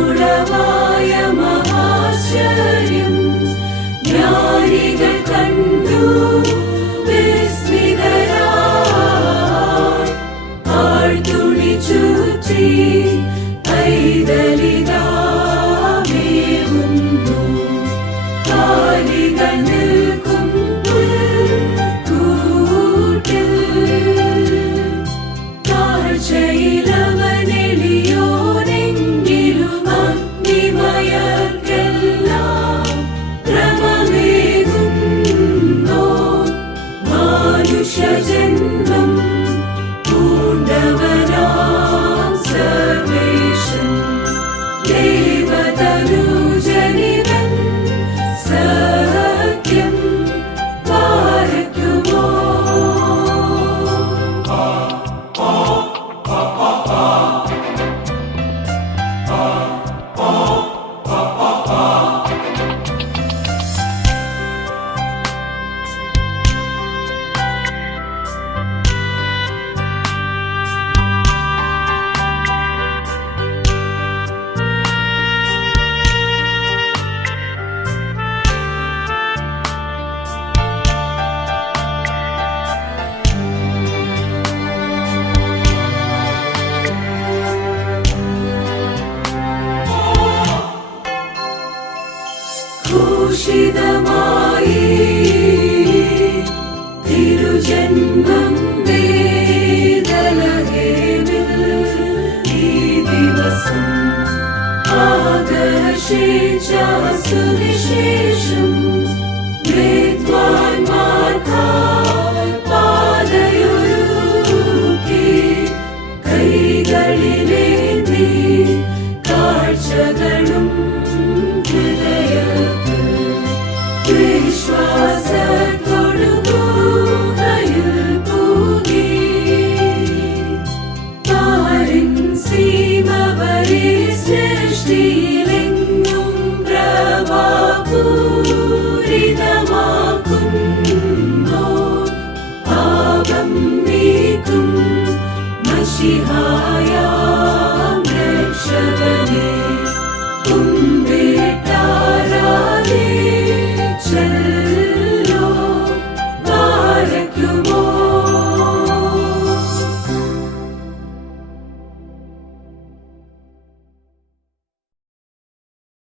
നിന്നുളവായ മഹാശ്ചര്യം ജ്ഞാനികൾ കണ്ടു. ആഴ്ത്തുണി ചുറ്റി പൈതലിതാ മേവുന്നു. കാലികൾ ഭൂഷിതമായി തിരുജന്മം ദിവസം പാതയൊരുക്കി കൈകളിലേന്തി കാഴ്ചകളും രക്ഷകനെ